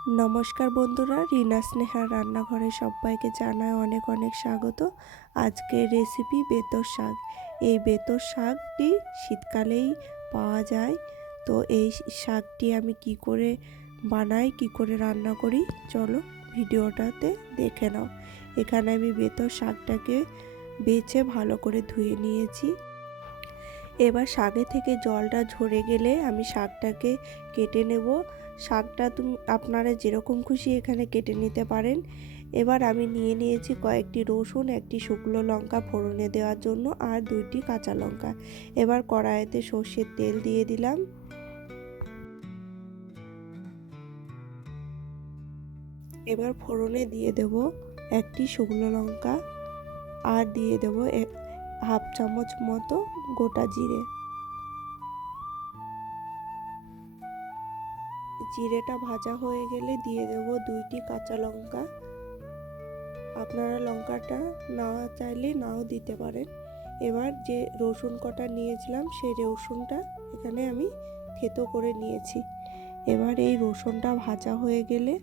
নমস্কার বন্ধুরা, রিনা স্নেহার রান্নাঘরে সবাইকে জানায় অনেক অনেক স্বাগত। আজকের রেসিপি বেতর শাক। এই বেতর শাকটি শীতকালেই পাওয়া যায়। তো এই শাকটি আমি কি করে বানাই, কি করে রান্না করি, চলো ভিডিওটাতে দেখে নাও। এখানে আমি বেতর শাকটাকে বেছে ভালো করে ধুয়ে নিয়েছি। এবার শাকে থেকে জলটা ঝরে গেলে আমি শাকটাকে কেটে নেব। শাকটা আপনারা যেরকম খুশি এখানে কেটে নিতে পারেন। এবার আমি নিয়েছি কয়েকটি রসুন, একটি শুকনো লঙ্কা ফোড়নে দেওয়ার জন্য, আর 2টি কাঁচা লঙ্কা। এবার কড়াইতে সর্ষের তেল দিয়ে দিলাম। এবার ফোড়নে দিয়ে দেব একটি শুকনো লঙ্কা, আর দিয়ে দেব হাফ চামচ মতো গোটা জিরে। জিরেটা ভাজা হয়ে গেলে দিয়ে দেব 2টি কাঁচা লঙ্কা। আপনারা লঙ্কাটা না চাইলে নাও দিতে পারেন। এবার যে রসুন কটা নিয়েছিলাম সেই রসুনটা এখানে আমি থেতো করে নিয়েছি। এবার এই রসুনটা ভাজা হয়ে গেলে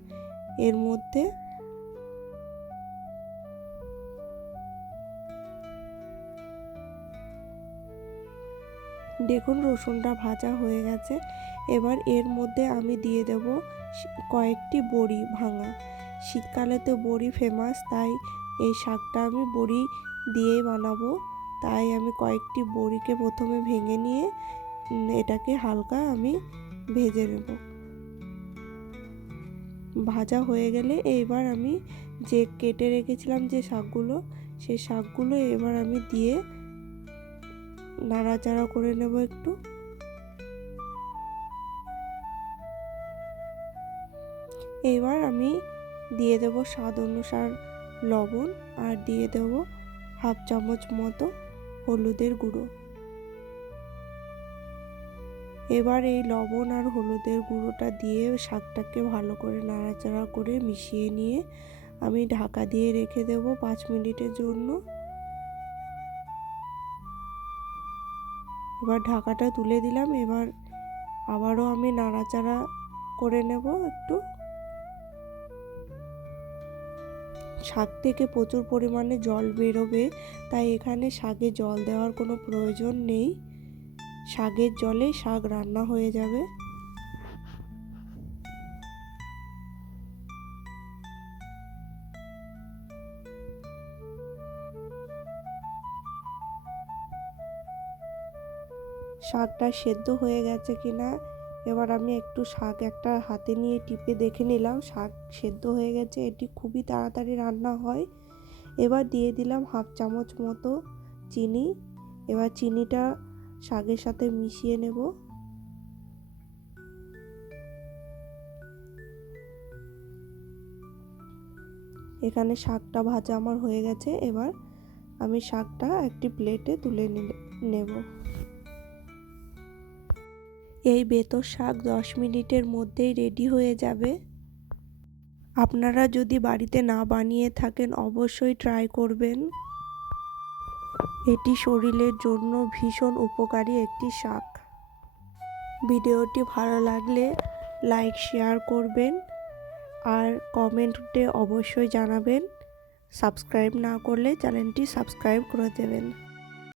এর মধ্যে দেখুন রসুনটা ভাজা হয়ে গেছে। এবার এর মধ্যে আমি দিয়ে দেব কয়েকটি বড়ি ভাঙা। শীতকালে তো বড়ি ফেমাস, তাই এই শাকটা আমি বড়ি দিয়েই বানাবো। তাই আমি কয়েকটি বড়িকে প্রথমে ভেঙে নিয়ে এটাকে হালকা আমি ভেজে নেব। ভাজা হয়ে গেলে এবার আমি যে কেটে রেখেছিলাম যে শাকগুলো, সেই শাকগুলো এবার আমি দিয়ে নাড়াচাড়া করে নেব একটু। এবার আমি দিয়ে দেব স্বাদ অনুসার লবণ, আর দিয়ে দেব হাফ চামচ মতো হলুদের গুঁড়ো। এবার এই লবণ আর হলুদের গুঁড়োটা দিয়ে শাকটাকে ভালো করে নাড়াচাড়া করে মিশিয়ে নিয়ে আমি ঢাকা দিয়ে রেখে দেব 5 মিনিটের জন্য। এবার ঢাকাটা তুলে দিলাম। এবার আবারও আমি নাড়াচাড়া করে নেব একটু। শাক থেকে প্রচুর পরিমাণে জল বেরোবে, তাই এখানে শাকে জল দেওয়ার কোনো প্রয়োজন নেই। শাকের জলে শাক রান্না হয়ে যাবে। শাকটা সেদ্ধ হয়ে গেছে কিনা এবার আমি একটু শাক একটা হাতে নিয়ে টিপে দেখে নিলাম। শাক সেদ্ধ হয়ে গেছে, এটি খুবই তাড়াতাড়ি রান্না হয়। এবার দিয়ে দিলাম হাফ চামচ মতো চিনি। এবার চিনিটা শাকের সাথে মিশিয়ে নেব। এখানে শাকটা ভাজা আমার হয়ে গেছে। এবার আমি শাকটা একটি প্লেটে তুলে নেব। এই বেতর শাক 10 মিনিটের মধ্যেই রেডি হয়ে যাবে। আপনারা যদি বাড়িতে না বানিয়ে থাকেন অবশ্যই ট্রাই করবেন। এটি শরীরের জন্য ভীষণ উপকারী একটি শাক। ভিডিওটি ভালো লাগলে লাইক শেয়ার করবেন, আর কমেন্টে অবশ্যই জানাবেন। সাবস্ক্রাইব না করলে চ্যানেলটি সাবস্ক্রাইব করে দেবেন।